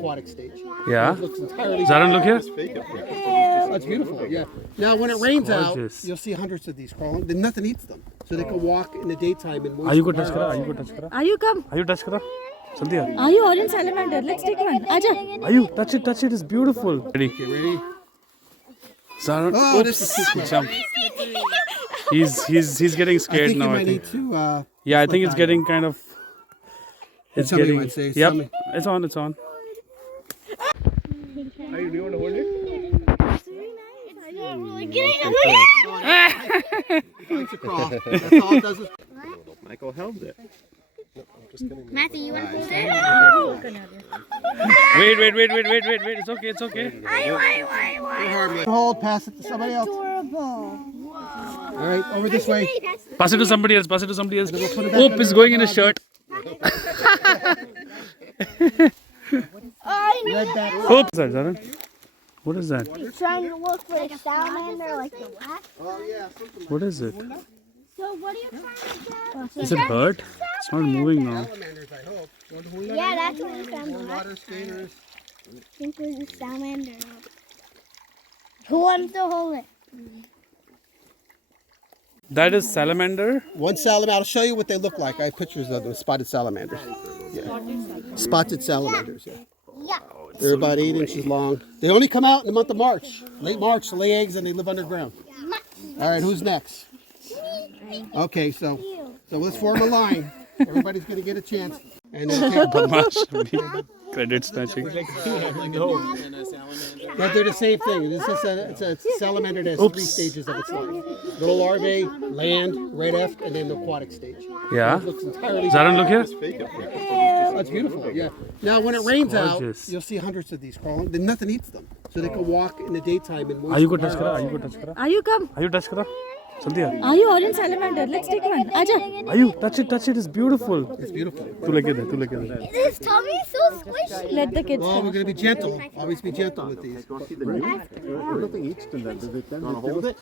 aquatic stage. Yeah. It looks entirely. Zaran, look here. That's beautiful. Yeah. Now, when it rains out, gorgeous. you'll see hundreds of these crawling. Then nothing eats them, so they can walk in the daytime and. Are you go touch kara? Are you go touch kara? Are you come? Are you touch kara? Sandhya. Are you orange salamander? Let's take one. Aja. Are you touch it? Touch it. It's beautiful. Ready? Okay, ready? Zaran. Oh, this is too quick. Jump. He's getting I scared think now. you I might think. need to. Yeah, I think it's getting kind of. It's Somebody getting. might say, Yep. somebody- It's on. It's on. Do you want to hold it? He likes to crawl. That's all it does. Michael held it. Matthew, you want to hold it? Wait. It's okay. It's okay. Hold, pass it to somebody else. All right, over this way. Pass it to somebody else. Pass it to somebody else. Put it back Oop under is the going in dog. his shirt. Red back. Oop. Zaran. What is that? Trying to look for a salamander like the last. Oh yeah, something like What is it? So what are you trying to get? Is it hurt? It's not moving now. salamanders, I hope. Wonder who Yeah, that's what we found. that is. Water skaters. I think it was a salamander. Who wants to hold it? That is salamander. One salamander. I'll show you what they look like. I have pictures of them. Spotted salamanders. Yeah. Spotted salamanders. Yeah. Yeah. They're about 8 inches long. They only come out in the month of March. Late March to lay eggs and they live underground. All right, who's next? Okay, so let's form a line. Everybody's going to get a chance. And then take, Credit snatching. but they're the same thing. It's a salamander that has 3 stages of its life. Little larvae, land, red F, and then the aquatic stage. Yeah. It looks entirely. Zaran, look here. That's beautiful. Yeah. Now, when it rains gorgeous. out, you'll see hundreds of these crawling. Then nothing eats them, so they can walk in the daytime and. Are you go touch kara? Are you go touch kara? Are you come? Are you touch kara? Sandhya. Are you orange salamander? Let's take one. Aja. Are you touch it? Touch it. It's beautiful. It's beautiful. Tu leke de. Tu leke de. This tummy is so squishy. Let the kids Well, come. we're going to be gentle. Always be gentle with these. Nothing eats them then. Does it then? Hold it?